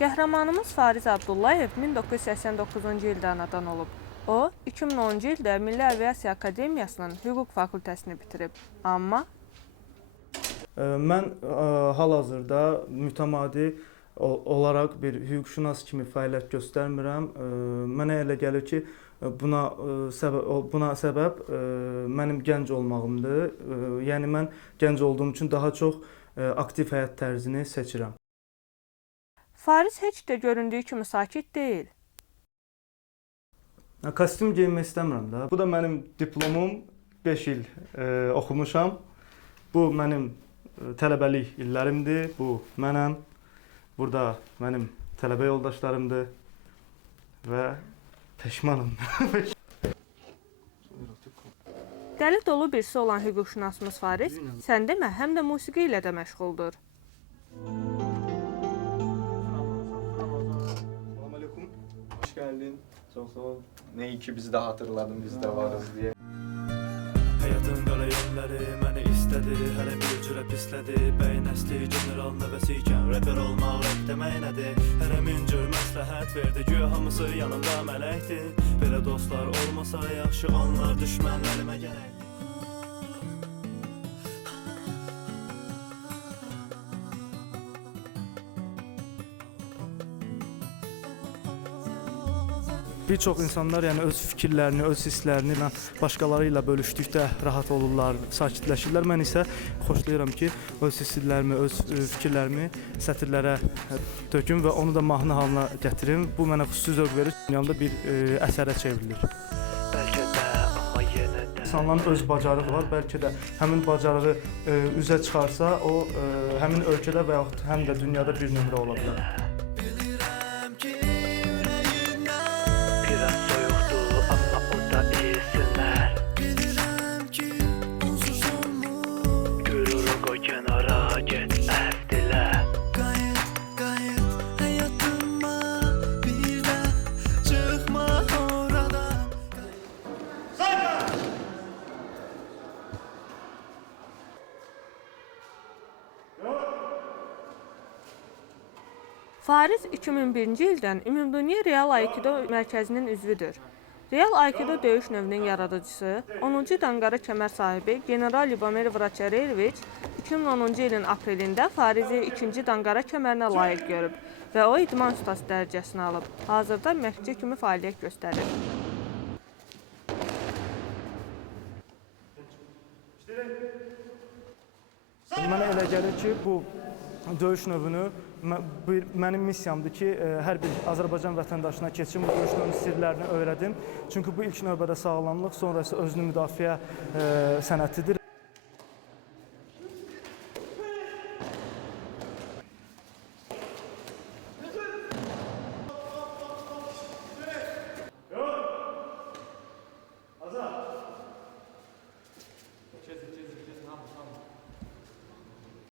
Qəhrəmanımız Fariz Abdullayev 1989-cu ildə anadan olub. O, 2010-cu ildə Milli Aviasiya Akademiyasının hüquq fakültəsini bitirib. Amma Mən hal-hazırda mütəmadi olaraq bir hüquqşünas kimi fəaliyyət göstərmirəm. Mənə elə gəlir ki, buna səbəb buna səbəb mənim gənc olmağımdır. Yəni mən gənc olduğum üçün daha çox aktiv həyat tərzini seçirəm. Fariz heç də göründüyü kimi sakit deyil. Kostyum geyinmək istəmirəm də. Bu da mənim diplomum. 5 il ə, oxumuşam. Bu mənim ə, tələbəlik illərimdir. Bu mənəm. Burada mənim tələbə yoldaşlarımdır və peşmanam. Dəli dolu birisi olan hüquqşünasımız Fariz, sən demə, həm də musiqi ilə də məşğuldur. Selamünaleyküm. Ol. Ne iyi ki bizi de hatırladın, biz de varız diye. Həyatın qara yönləri məni istədi Hələ bir cürə pislədi Bəy nəsli general nəvəsi ikən Rapper olmaq rap demək nədir Hərə min verdi. Güya hamısı yanımda mələkdir Belə dostlar olmasa yaxşı onlar düşmənlərimə gərək Bir çox insanlar yəni öz fikirlərini, öz hisslərini başqaları ilə bölüşdükdə rahat olurlar, sakitləşirlər. Mən isə xoşlayıram ki, öz hisslərimi, öz ə, fikirlərimi sətirlərə ə, töküm və onu da mahnı halına gətirim. Bu mənə xüsusi zövq verir. Dünyamda bir ə, əsərə çevrilir. Bəlkə də İnsanların öz bacarığı var. Bəlkə də həmin bacarığı ə, üzə çıxarsa, o ə, həmin ölkədə və yaxud həm də dünyada bir nömrə ola bilər. Fariz 2001-ci ildən Ümumdünya Real Aikido mərkəzinin üzvüdür. Real Aikido döyüş növünün yaradıcısı, 10-cu danqara kəmər sahibi General Lyubomir Vraçareviç 2010-cu ilin aprelində Farizi 2-ci danqara kəmərinə layiq görüb və o idman ustası dərəcəsini alıb. Hazırda məşqçi kimi fəaliyyət göstərir. Mənə elə gəlir ki, bu döyüş növünü mənim missiyamdır ki, ə, hər bir Azərbaycan vətəndaşına keçim bu döyüş növünün sirlərini öyrədim. Çünki bu ilk növbədə sağlamlıq, sonra isə özünü müdafiə ə, sənətidir.